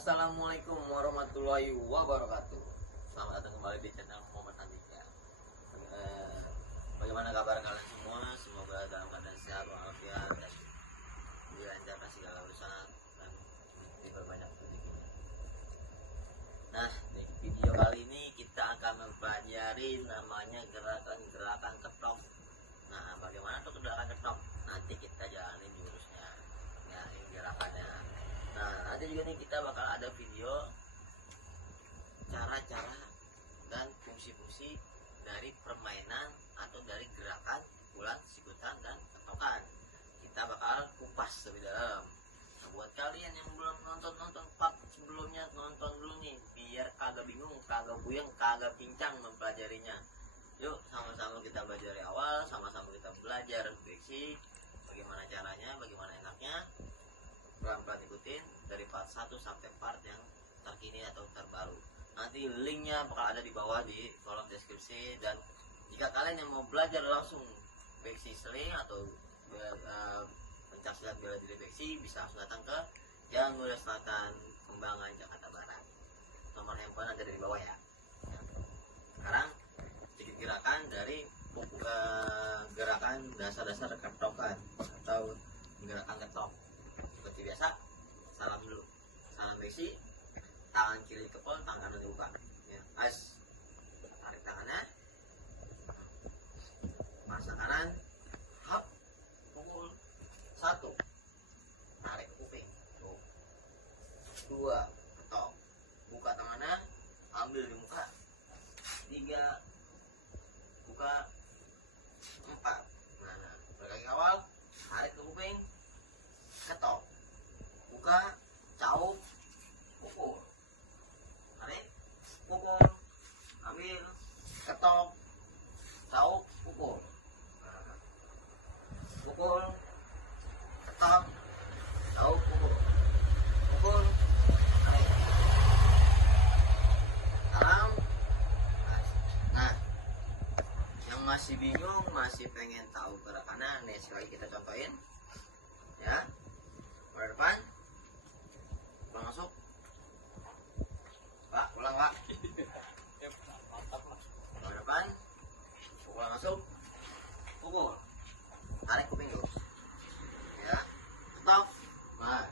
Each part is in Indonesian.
Assalamualaikum warahmatullahi wabarakatuh. Selamat datang kembali di channel Muhammad Andika. Bagaimana kabar kalian semua? Semoga dalam keadaan sehat walafiat dan dilancarkan segala urusan dan diperbanyak rezekinya. Nah, di video kali ini kita akan mempelajari namanya gerakan-gerakan ketok. Nah, bagaimana tuh gerakan ketok? Nanti kita jalanin jurusnya, ya, ini gerakannya. Nah, nanti juga nih kita bakal ada video cara-cara dan fungsi-fungsi dari permainan atau dari gerakan pukulan, sikutan, dan ketokan. Kita bakal kupas lebih dalam. Nah, buat kalian yang belum nonton part sebelumnya, nonton dulu nih biar kagak bingung, kagak puyeng, kagak pincang mempelajarinya. Yuk sama-sama kita belajar dari awal, sama-sama kita belajar basic, bagaimana caranya, bagaimana enaknya. Pelan-pelan ikutin dari part 1 sampai part yang terkini atau terbaru. Nanti linknya bakal ada di bawah di kolom deskripsi. Dan jika kalian yang mau belajar langsung basic sling atau pencaksilat bela diri basic, bisa langsung datang ke Jalan Mulia Selatan, Kembangan, Jakarta Barat. Nomor handphone ada di bawah ya. Sekarang sedikit gerakan dari gerakan dasar-dasar ketokan atau gerakan ketok. Seperti biasa, salam dulu, salam basic, tangan kiri dikepul, tangan kanan dibuka, ya. Tarik tangannya, masa kanan, hap, pukul, 1, tarik ke kuping, 2, ketok, buka tangannya, ambil di muka, 3, buka, 4, nah, kaki awal, tarik ke kuping, ketok, buka, cauk, pukul, tarik, pukul, ambil, ketok, cauk, pukul, pukul, ketok, cauk, pukul, pukul, tarik, salam. Nah, yang masih bingung, masih pengen tahu gerakannya, nih sekali kita contohin, ya. Ke depan, pulang masuk, Pak, pulang Pak. Ke depan, pulang masuk, pukul, tarik kuping dulu, ya, stop, nah,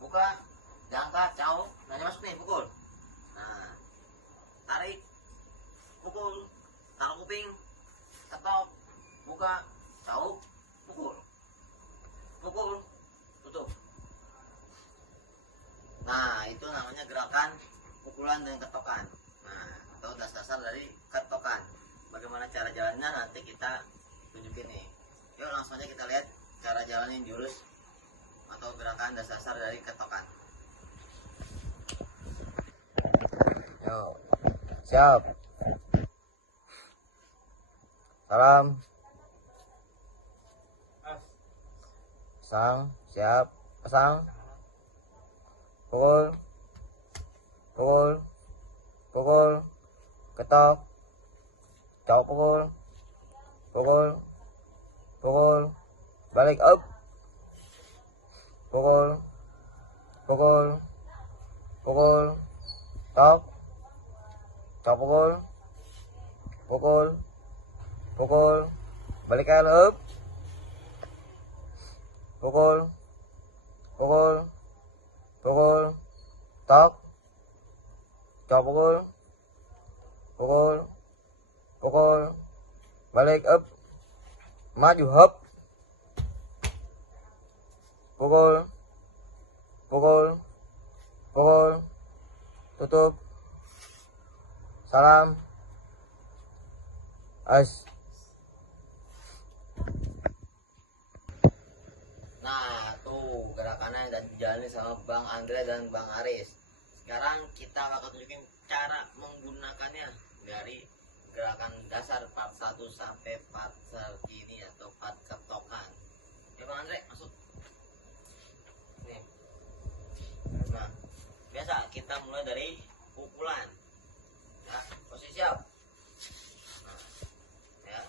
buka, diangkat, cauk, nanya masuk nih, pukul, nah, tarik, pukul, taruh kuping, ketok, buka, cauk, pukul, pukul, tutup. Nah, itu namanya gerakan pukulan dan ketokan. Nah, atau dasar-dasar dari ketokan. Bagaimana cara jalannya nanti kita tunjukin nih. Yuk langsung aja kita lihat cara jalanin jurus atau gerakan dasar-dasar dari ketokan. Yuk, siap. Salam. Pasang, siap, pasang, pukul, pukul, pukul, ketok, cauk, pukul, pukul, pukul, balik up, pukul, pukul, pukul, top, cauk, pukul, pukul, pukul, balik up, pukul, pukul, pukul, top, cauk, pukul, pukul, pukul, balik up, maju hop, pukul, pukul, pukul, tutup, salam, Nah, tuh gerakannya dan dijalani sama Bang Andre dan Bang Aris. Sekarang kita bakal tunjukin cara menggunakannya dari gerakan dasar part 1 sampai part terkini atau part ketokan. Ya Bang Andre, masuk. Nih. Nah, biasa kita mulai dari pukulan. Ya, posisi siap. Nah, ya.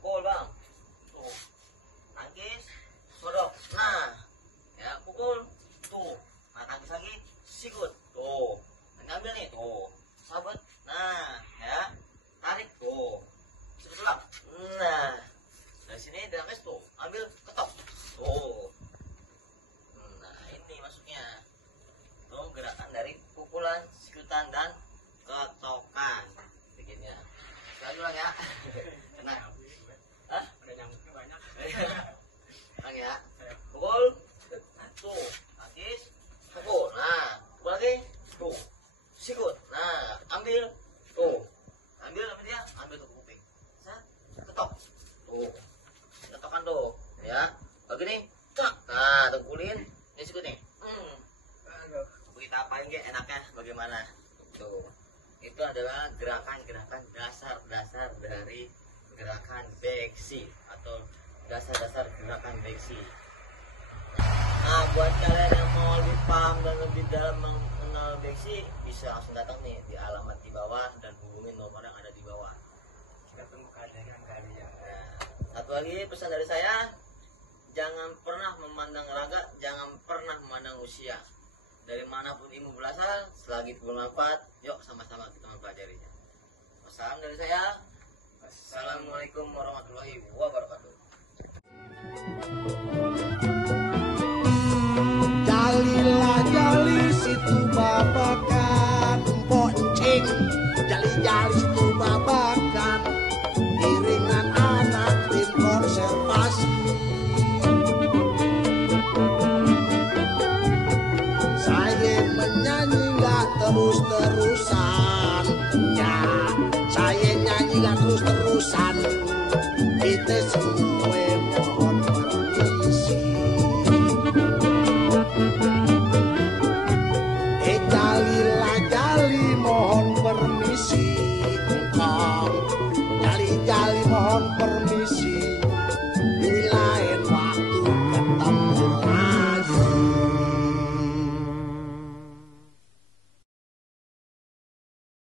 Pukul Bang. Tuh. Tangkis. Sodok. Nah, ya pukul tuh. Nah, tangkis lagi. sikut. Tuh. Ngambil nih, tuh. Sabet. Nah, ya. Tarik, tuh. Sikut ulang. Nah. Dari sini diangkat tuh. Ambil, ketok. Tuh. Nah, ini masuknya. Tuh, gerakan dari pukulan, sikutan, dan ketokan. Bikinnya. Sekali ulang ya. Nah. Hah? Ada nyamuknya banyak. Ulang ya. Pukul. Tuh. Akis. Pukul. Nah. Pukul lagi. Tuh. Sikut. Nah. Ambil. Tuh. Ambil apa dia? Ambil tuh kuping. Ketok. Tuh. Ketokan tuh. Ya. Begini. Cak. Nah. Tengkulin. Ini sikut nih. Kita apain ge enaknya bagaimana? Tuh. Itu adalah gerakan-gerakan dasar-dasar dari gerakan beksi atau dasar-dasar gerakan beksi. Nah, buat kalian yang mau lebih paham dan lebih dalam mengenal beksi, bisa langsung datang nih di alamat di bawah dan hubungi nomor yang ada di bawah. Kita temukan dengan kalian. Nah, satu lagi pesan dari saya, jangan pernah memandang raga, jangan pernah memandang usia. Dari manapun ilmu berasal, selagi bermanfaat, yuk sama-sama kita mempelajarinya. Salam dari saya. Assalamualaikum warahmatullahi wabarakatuh.